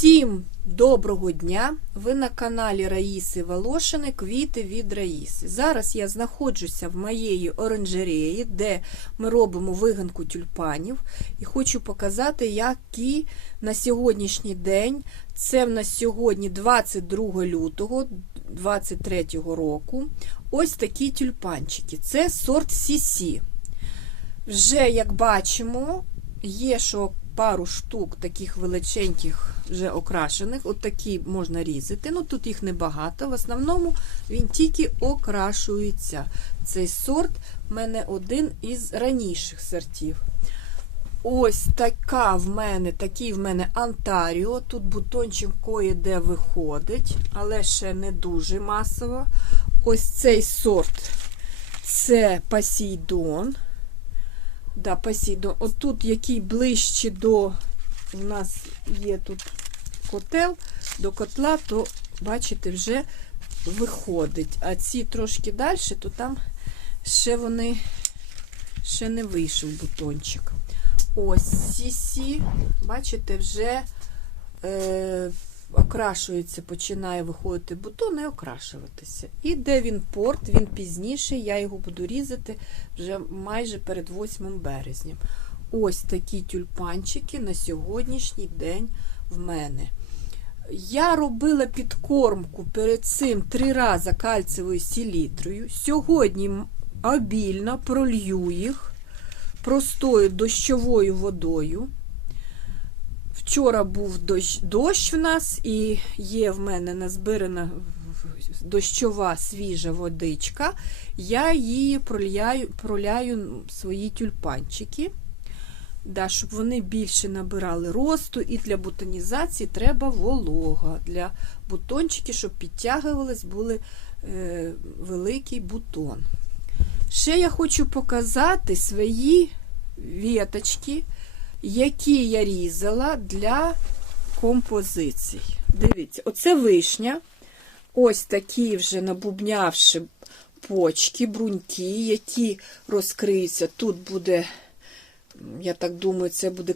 Всім доброго дня! Ви на каналі Раїси Волошини Квіти від Раїси. Зараз я знаходжуся в моєї оранжереї, де ми робимо виганку тюльпанів, і хочу показати, які на сьогоднішній день, це в сьогодні 22 лютого 2023 року. Ось такі тюльпанчики. Це сорт Сісі. Вже, як бачимо, є що пару штук таких величеньких, вже окрашених. От такі можна різати. Ну тут їх небагато. В основному він тільки окрашується. Цей сорт в мене один із раніших сортів. Ось така в мене, такий в мене Антаріо. Тут бутончик кое-де виходить, але ще не дуже масово. Ось цей сорт це Посейдон. Да, Посейдон. От тут, який ближче до у нас є тут котел, до котла, то, бачите, вже виходить. А ці трошки далі, то там ще вони ще не вийшов бутончик. Ось сісі, бачите, вже е, окрашується, починає виходити бутон і окрашуватися. І де він порт, він пізніше, я його буду різати вже майже перед 8 березням. Ось такі тюльпанчики на сьогоднішній день в мене. Я робила підкормку перед цим три рази кальцевою селітрою. Сьогодні обільно пролью їх простою дощовою водою. Вчора був дощ, дощ в нас, і є в мене назбирана дощова свіжа водичка. Я її проляю, проляю свої тюльпанчики, да, щоб вони більше набирали росту. І для бутонізації треба волога. Для бутончиків, щоб підтягувались, були е, великий бутон. Ще я хочу показати свої віточки які я різала для композицій. Дивіться, оце вишня. Ось такі вже набубнявши почки, бруньки, які розкриються. Тут буде, я так думаю, це буде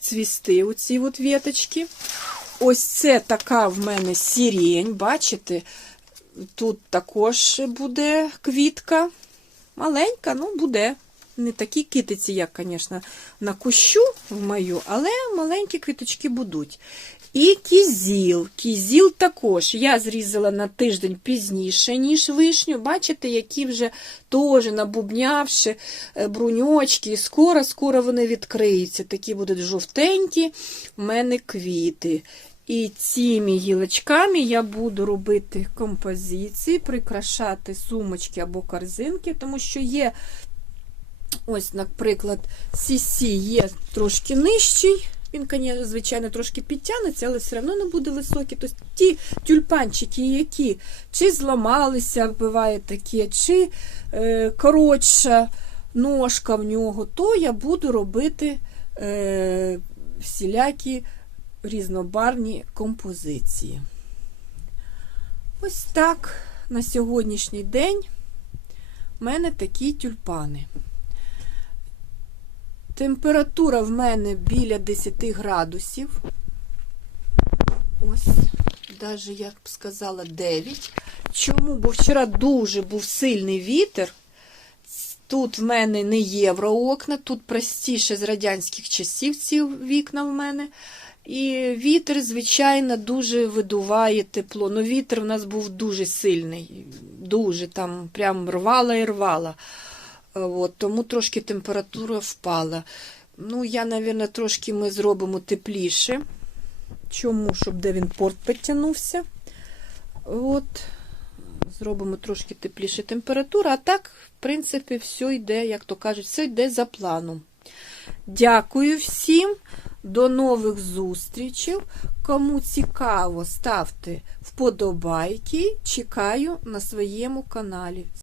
цвісти оці от віточки. Ось це така в мене сірень, бачите? Тут також буде квітка. Маленька, ну, буде. Не такі китиці, як, звісно, на кущу в мою, але маленькі квіточки будуть. І кізіл. Кізіл також я зрізала на тиждень пізніше, ніж вишню. Бачите, які вже теж набубнявши бруньочки. Скоро-скоро вони відкриються. Такі будуть жовтенькі в мене квіти. І цими гілочками я буду робити композиції, прикрашати сумочки або корзинки, тому що є. Ось, наприклад, CC є трошки нижчий. Він, звичайно, трошки підтягнеться, але все одно не буде високий. Тобто ті тюльпанчики, які чи зламалися, буває таке, чи е, коротша ножка в нього, то я буду робити е, всілякі різнобарні композиції. Ось так на сьогоднішній день в мене такі тюльпани. Температура в мене біля 10 градусів. Ось, навіть, я б сказала, 9. Чому? Бо вчора дуже був сильний вітер. Тут в мене не євроокна, тут простіше з радянських часів ці вікна в мене. І вітер, звичайно, дуже видуває тепло. Ну, вітер в нас був дуже сильний, дуже там прям рвала і рвала. От, Тому трошки температура впала. Ну, я, мабуть, трошки ми зробимо тепліше. Чому? Щоб де він порт підтягнувся. От, Зробимо трошки тепліше температура. А так, в принципі, все йде, як то кажуть, все йде за планом. Дякую всім. До нових зустрічей. Кому цікаво, ставте вподобайки. Чекаю на своєму каналі.